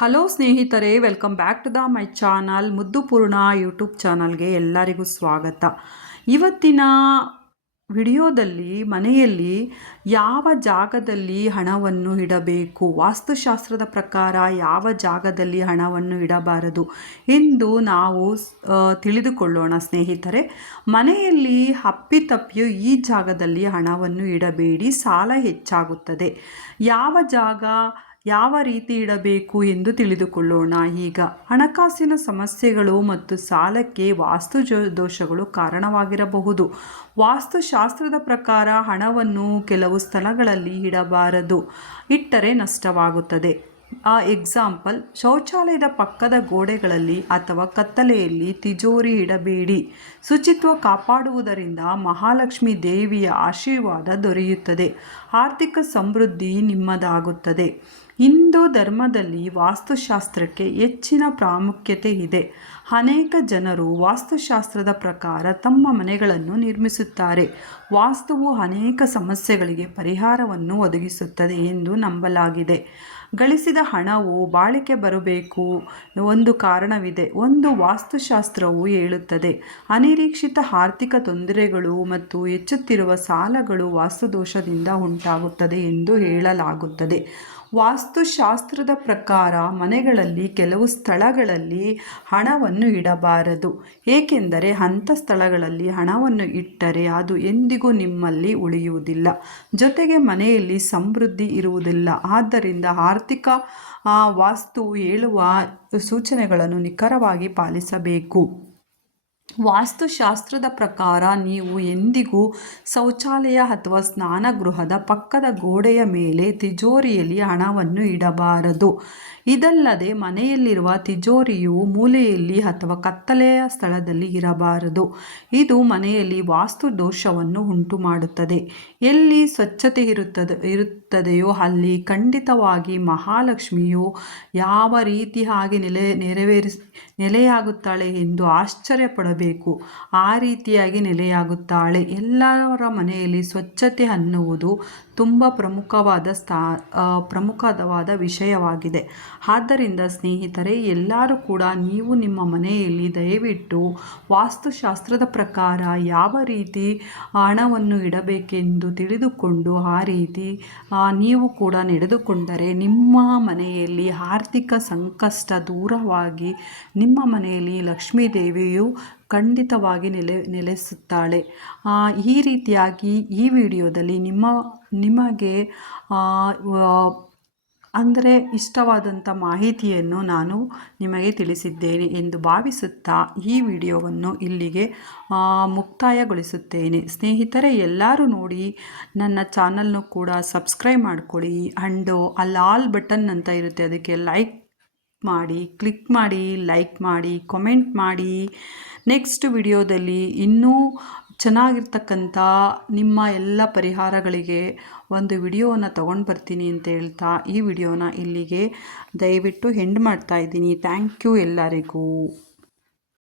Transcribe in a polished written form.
Hello ಸ್ನೇಹಿತರೆ, welcome back to my channel ಮುದ್ದು ಪೂರ್ಣ ಯೂಟ್ಯೂಬ್ ಚಾನಲ್ಗೆ ಎಲ್ಲರಿಗೂ ಸ್ವಾಗತ. ಇವತ್ತಿನ ವಿಡಿಯೋದಲ್ಲಿ ಮನೆಯಲ್ಲಿ ಯಾವ ಜಾಗದಲ್ಲಿ ಹಣವನ್ನು ಇಡಬೇಕು, ವಾಸ್ತುಶಾಸ್ತ್ರದ ಪ್ರಕಾರ ಯಾವ ಜಾಗದಲ್ಲಿ ಹಣವನ್ನು ಇಡಬಾರದು ಎಂದು ನಾವು ತಿಳಿದುಕೊಳ್ಳೋಣ. ಸ್ನೇಹಿತರೆ, ಮನೆಯಲ್ಲಿ ಅಪ್ಪಿತಪ್ಪಿಯೂ ಈ ಜಾಗದಲ್ಲಿ ಹಣವನ್ನು ಇಡಬೇಡಿ, ಸಾಲ ಹೆಚ್ಚಾಗುತ್ತದೆ. ಯಾವ ಜಾಗ ಯಾವ ರೀತಿ ಇಡಬೇಕು ಎಂದು ತಿಳಿದುಕೊಳ್ಳೋಣ. ಈಗ ಹಣಕಾಸಿನ ಸಮಸ್ಯೆಗಳು ಮತ್ತು ಸಾಲಕ್ಕೆ ವಾಸ್ತು ದೋಷಗಳು ಕಾರಣವಾಗಿರಬಹುದು. ವಾಸ್ತುಶಾಸ್ತ್ರದ ಪ್ರಕಾರ ಹಣವನ್ನು ಕೆಲವು ಸ್ಥಳಗಳಲ್ಲಿ ಇಡಬಾರದು, ಇಟ್ಟರೆ ನಷ್ಟವಾಗುತ್ತದೆ. ಎಕ್ಸಾಂಪಲ್, ಶೌಚಾಲಯದ ಪಕ್ಕದ ಗೋಡೆಗಳಲ್ಲಿ ಅಥವಾ ಕತ್ತಲೆಯಲ್ಲಿ ತಿಜೋರಿ ಇಡಬೇಡಿ. ಶುಚಿತ್ವ ಕಾಪಾಡುವುದರಿಂದ ಮಹಾಲಕ್ಷ್ಮಿ ದೇವಿಯ ಆಶೀರ್ವಾದ ದೊರೆಯುತ್ತದೆ, ಆರ್ಥಿಕ ಸಮೃದ್ಧಿ ನಿಮ್ಮದಾಗುತ್ತದೆ. ಹಿಂದೂ ಧರ್ಮದಲ್ಲಿ ವಾಸ್ತುಶಾಸ್ತ್ರಕ್ಕೆ ಹೆಚ್ಚಿನ ಪ್ರಾಮುಖ್ಯತೆ ಇದೆ. ಅನೇಕ ಜನರು ವಾಸ್ತುಶಾಸ್ತ್ರದ ಪ್ರಕಾರ ತಮ್ಮ ಮನೆಗಳನ್ನು ನಿರ್ಮಿಸುತ್ತಾರೆ. ವಾಸ್ತುವು ಅನೇಕ ಸಮಸ್ಯೆಗಳಿಗೆ ಪರಿಹಾರವನ್ನು ಒದಗಿಸುತ್ತದೆ ಎಂದು ನಂಬಲಾಗಿದೆ. ಗಳಿಸಿದ ಹಣವು ಬಾಳಿಕೆ ಬರಬೇಕು ಒಂದು ಕಾರಣವಿದೆ. ಒಂದು ವಾಸ್ತುಶಾಸ್ತ್ರವು ಹೇಳುತ್ತದೆ, ಅನಿರೀಕ್ಷಿತ ಆರ್ಥಿಕ ತೊಂದರೆಗಳು ಮತ್ತು ಹೆಚ್ಚುತ್ತಿರುವ ಸಾಲಗಳು ವಾಸ್ತುದೋಷದಿಂದ ಉಂಟಾಗುತ್ತದೆ ಎಂದು ಹೇಳಲಾಗುತ್ತದೆ. ವಾಸ್ತುಶಾಸ್ತ್ರದ ಪ್ರಕಾರ ಮನೆಗಳಲ್ಲಿ ಕೆಲವು ಸ್ಥಳಗಳಲ್ಲಿ ಹಣವನ್ನು ಇಡಬಾರದು, ಏಕೆಂದರೆ ಅಂಥ ಸ್ಥಳಗಳಲ್ಲಿ ಹಣವನ್ನು ಇಟ್ಟರೆ ಅದು ಎಂದಿಗೂ ನಿಮ್ಮಲ್ಲಿ ಉಳಿಯುವುದಿಲ್ಲ, ಜೊತೆಗೆ ಮನೆಯಲ್ಲಿ ಸಮೃದ್ಧಿ ಇರುವುದಿಲ್ಲ. ಆದ್ದರಿಂದ ಆರ್ಥಿಕ ವಾಸ್ತು ಹೇಳುವ ಸೂಚನೆಗಳನ್ನು ನಿಖರವಾಗಿ ಪಾಲಿಸಬೇಕು. ವಾಸ್ತುಶಾಸ್ತ್ರದ ಪ್ರಕಾರ ನೀವು ಎಂದಿಗೂ ಶೌಚಾಲಯ ಅಥವಾ ಸ್ನಾನಗೃಹದ ಪಕ್ಕದ ಗೋಡೆಯ ಮೇಲೆ ತಿಜೋರಿಯಲ್ಲಿ ಹಣವನ್ನು ಇಡಬಾರದು. ಇದಲ್ಲದೆ ಮನೆಯಲ್ಲಿರುವ ತಿಜೋರಿಯು ಮೂಲೆಯಲ್ಲಿ ಅಥವಾ ಕತ್ತಲೆಯ ಸ್ಥಳದಲ್ಲಿ ಇರಬಾರದು. ಇದು ಮನೆಯಲ್ಲಿ ವಾಸ್ತು ದೋಷವನ್ನು ಉಂಟು ಮಾಡುತ್ತದೆ. ಎಲ್ಲಿ ಸ್ವಚ್ಛತೆ ಇರುತ್ತದೆಯೋ ಅಲ್ಲಿ ಖಂಡಿತವಾಗಿ ಮಹಾಲಕ್ಷ್ಮಿಯು ಯಾವ ರೀತಿಯಾಗಿ ನೆಲೆಯಾಗುತ್ತಾಳೆ ಎಂದು ಆಶ್ಚರ್ಯಪಡಬೇಕು. ಆ ರೀತಿಯಾಗಿ ನೆಲೆಯಾಗುತ್ತಾಳೆ. ಎಲ್ಲರ ಮನೆಯಲ್ಲಿ ಸ್ವಚ್ಛತೆ ಅನ್ನುವುದು ತುಂಬ ಪ್ರಮುಖವಾದ ವಿಷಯವಾಗಿದೆ. ಆದ್ದರಿಂದ ಸ್ನೇಹಿತರೆ, ಎಲ್ಲರೂ ಕೂಡ ನೀವು ನಿಮ್ಮ ಮನೆಯಲ್ಲಿ ದಯವಿಟ್ಟು ವಾಸ್ತುಶಾಸ್ತ್ರದ ಪ್ರಕಾರ ಯಾವ ರೀತಿ ಹಣವನ್ನು ಇಡಬೇಕೆಂದು ತಿಳಿದುಕೊಂಡು ಆ ರೀತಿ ನೀವು ಕೂಡ ನಡೆದುಕೊಂಡರೆ ನಿಮ್ಮ ಮನೆಯಲ್ಲಿ ಆರ್ಥಿಕ ಸಂಕಷ್ಟ ದೂರವಾಗಿ ನಿಮ್ಮ ಮನೆಯಲ್ಲಿ ಲಕ್ಷ್ಮೀ ದೇವಿಯು ಖಂಡಿತವಾಗಿ ನೆಲೆಸುತ್ತಾಳೆ. ಈ ರೀತಿಯಾಗಿ ಈ ವಿಡಿಯೋದಲ್ಲಿ ನಿಮಗೆ ಅಂದರೆ ಇಷ್ಟವಾದಂಥ ಮಾಹಿತಿಯನ್ನು ನಾನು ನಿಮಗೆ ತಿಳಿಸಿದ್ದೇನೆ ಎಂದು ಭಾವಿಸುತ್ತಾ ಈ ವಿಡಿಯೋವನ್ನು ಇಲ್ಲಿಗೆ ಮುಕ್ತಾಯಗೊಳಿಸುತ್ತೇನೆ. ಸ್ನೇಹಿತರೆ, ಎಲ್ಲರೂ ನೋಡಿ ನನ್ನ ಚಾನಲ್ನು ಕೂಡ ಸಬ್ಸ್ಕ್ರೈಬ್ ಮಾಡ್ಕೊಳ್ಳಿ. ಆ್ಯಂಡ್ ಆಲ್ ಬಟನ್ ಅಂತ ಇರುತ್ತೆ, ಅದಕ್ಕೆ ಕ್ಲಿಕ್ ಮಾಡಿ, ಲೈಕ್ ಮಾಡಿ, ಕಾಮೆಂಟ್ ಮಾಡಿ. ನೆಕ್ಸ್ಟ್ ವಿಡಿಯೋದಲ್ಲಿ ಇನ್ನೂ ಚೆನ್ನಾಗಿರ್ತಕ್ಕಂಥ ನಿಮ್ಮ ಎಲ್ಲ ಪರಿಹಾರಗಳಿಗೆ ಒಂದು ವಿಡಿಯೋವನ್ನು ತೊಗೊಂಡು ಬರ್ತೀನಿ ಅಂತ ಹೇಳ್ತಾ ಈ ವಿಡಿಯೋನ ಇಲ್ಲಿಗೆ ದಯವಿಟ್ಟು ಎಂಡ್ ಮಾಡ್ತಾ ಇದ್ದೀನಿ. ಥ್ಯಾಂಕ್ ಯು ಎಲ್ಲರಿಗೂ.